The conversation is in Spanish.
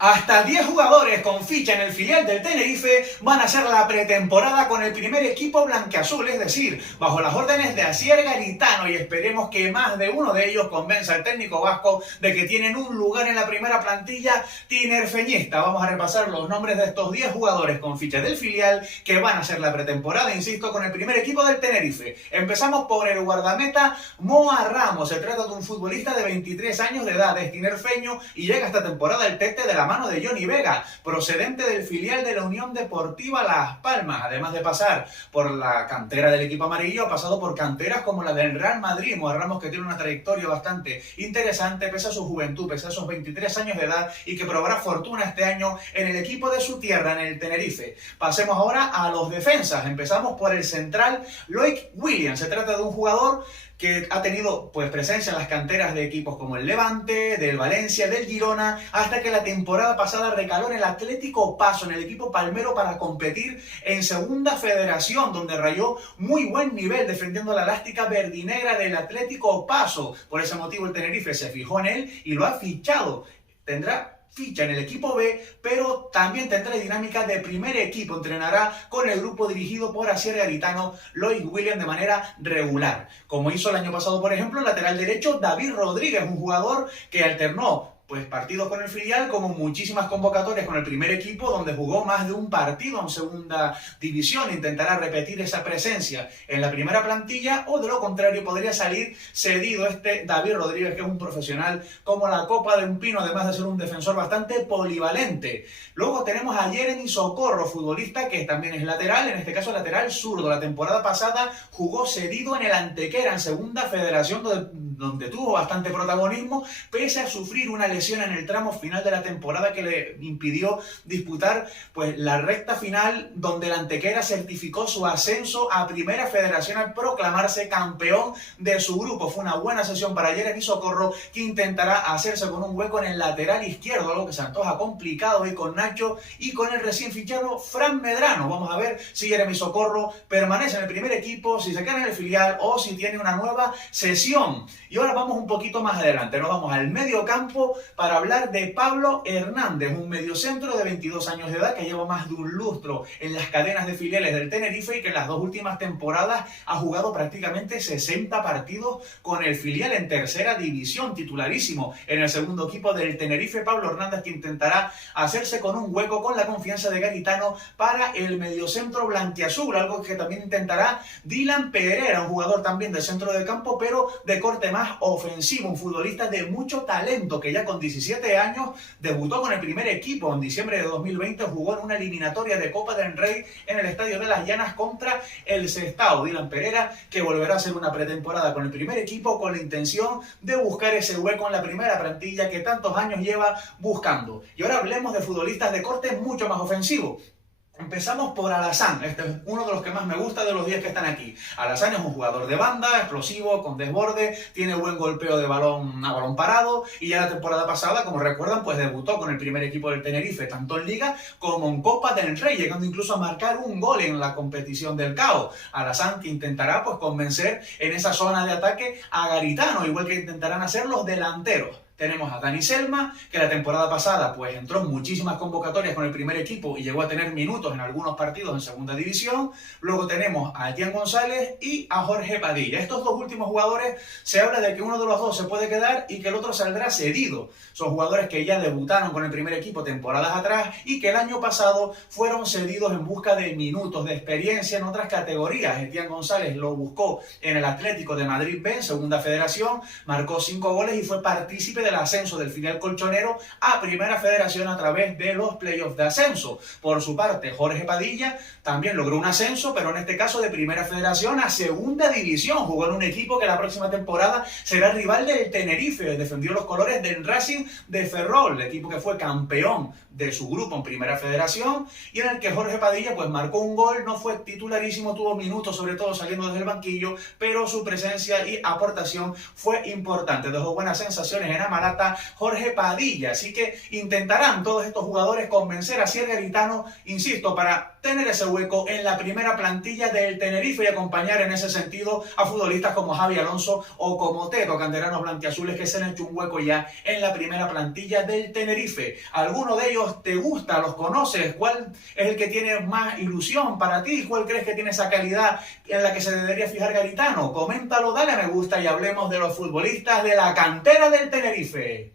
Hasta 10 jugadores con ficha en el filial del Tenerife van a hacer la pretemporada con el primer equipo blanquiazul, es decir, bajo las órdenes de Asier Garitano, y esperemos que más de uno de ellos convenza al técnico vasco de que tienen un lugar en la primera plantilla tinerfeñista. Vamos a repasar los nombres de estos 10 jugadores con ficha del filial que van a hacer la pretemporada, insisto, con el primer equipo del Tenerife. Empezamos por el guardameta Moa Ramos. Se trata de un futbolista de 23 años de edad, es tinerfeño y llega esta temporada el Tete de la mano de Johnny Vega, procedente del filial de la Unión Deportiva Las Palmas. Además de pasar por la cantera del equipo amarillo, ha pasado por canteras como la del Real Madrid. Moa Ramos, que tiene una trayectoria bastante interesante pese a su juventud, pese a esos 23 años de edad, y que probará fortuna este año en el equipo de su tierra, en el Tenerife. Pasemos ahora a los defensas. Empezamos por el central Loic Williams. Se trata de un jugador que ha tenido presencia en las canteras de equipos como el Levante, del Valencia, del Girona, hasta que la temporada pasada recaló en el Atlético Paso, en el equipo palmero, para competir en Segunda Federación, donde rayó muy buen nivel defendiendo la elástica verdinegra del Atlético Paso. Por ese motivo el Tenerife se fijó en él y lo ha fichado. Tendrá ficha en el equipo B, pero también tendrá dinámica de primer equipo. Entrenará con el grupo dirigido por Asier Garitano, Loic Williams, de manera regular, como hizo el año pasado, por ejemplo, el lateral derecho David Rodríguez, un jugador que alternó partidos con el filial, como muchísimas convocatorias con el primer equipo, donde jugó más de un partido en segunda división. Intentará repetir esa presencia en la primera plantilla, o de lo contrario podría salir cedido este David Rodríguez, que es un profesional como la copa de un pino, además de ser un defensor bastante polivalente. Luego tenemos a Jeremy Socorro, futbolista que también es lateral, en este caso lateral zurdo. La temporada pasada jugó cedido en el Antequera, en Segunda Federación, donde tuvo bastante protagonismo, pese a sufrir una lesión en el tramo final de la temporada que le impidió disputar la recta final, donde el Antequera certificó su ascenso a Primera Federación al proclamarse campeón de su grupo. Fue una buena sesión para Jeremy Socorro, que intentará hacerse con un hueco en el lateral izquierdo, algo que se antoja complicado hoy con Nacho y con el recién fichado Fran Medrano. Vamos a ver si Jeremy Socorro permanece en el primer equipo, si se queda en el filial o si tiene una nueva sesión. Y ahora vamos un poquito más adelante, nos vamos al medio campo para hablar de Pablo Hernández, un mediocentro de 22 años de edad que lleva más de un lustro en las cadenas de filiales del Tenerife y que en las 2 últimas temporadas ha jugado prácticamente 60 partidos con el filial en tercera división, titularísimo en el segundo equipo del Tenerife. Pablo Hernández, que intentará hacerse con un hueco con la confianza de Garitano para el mediocentro blanquiazul, algo que también intentará Dylan Pereira, un jugador también del centro de campo, pero de corte más ofensivo, un futbolista de mucho talento que ya con 17 años debutó con el primer equipo. En diciembre de 2020 jugó en una eliminatoria de Copa del Rey en el Estadio de las Llanas contra el Sestao. Dylan Pereira, que volverá a hacer una pretemporada con el primer equipo con la intención de buscar ese hueco en la primera plantilla que tantos años lleva buscando. Y ahora hablemos de futbolistas de corte mucho más ofensivo. Empezamos por Alassane. Este es uno de los que más me gusta de los 10 que están aquí. Alassane es un jugador de banda, explosivo, con desborde, tiene buen golpeo de balón a balón parado, y ya la temporada pasada, como recuerdan, debutó con el primer equipo del Tenerife, tanto en Liga como en Copa del Rey, llegando incluso a marcar un gol en la competición del CAO. Alassane, que intentará convencer en esa zona de ataque a Garitano, igual que intentarán hacer los delanteros. Tenemos a Dani Selma, que la temporada pasada entró en muchísimas convocatorias con el primer equipo y llegó a tener minutos en algunos partidos en segunda división. Luego tenemos a Etienne González y a Jorge Padilla. Estos 2 últimos jugadores, se habla de que uno de los 2 se puede quedar y que el otro saldrá cedido. Son jugadores que ya debutaron con el primer equipo temporadas atrás y que el año pasado fueron cedidos en busca de minutos, de experiencia en otras categorías. Etienne González lo buscó en el Atlético de Madrid B, en Segunda Federación, marcó 5 goles y fue partícipe del ascenso del filial colchonero a Primera Federación a través de los playoffs de ascenso. Por su parte, Jorge Padilla también logró un ascenso, pero en este caso de Primera Federación a Segunda División. Jugó en un equipo que la próxima temporada será rival del Tenerife. Defendió los colores del Racing de Ferrol, el equipo que fue campeón de su grupo en Primera Federación, y en el que Jorge Padilla marcó un gol. No fue titularísimo, tuvo minutos sobre todo saliendo desde el banquillo, pero su presencia y aportación fue importante. Dejó buenas sensaciones en amarillo Marata, Jorge Padilla. Así que intentarán todos estos jugadores convencer a Asier Garitano, insisto, para tener ese hueco en la primera plantilla del Tenerife y acompañar en ese sentido a futbolistas como Javi Alonso o como Teto, canteranos blanquiazules que se han hecho un hueco ya en la primera plantilla del Tenerife. ¿Alguno de ellos te gusta? ¿Los conoces? ¿Cuál es el que tiene más ilusión para ti? ¿Cuál crees que tiene esa calidad en la que se debería fijar Garitano? Coméntalo, dale a me gusta y hablemos de los futbolistas de la cantera del Tenerife.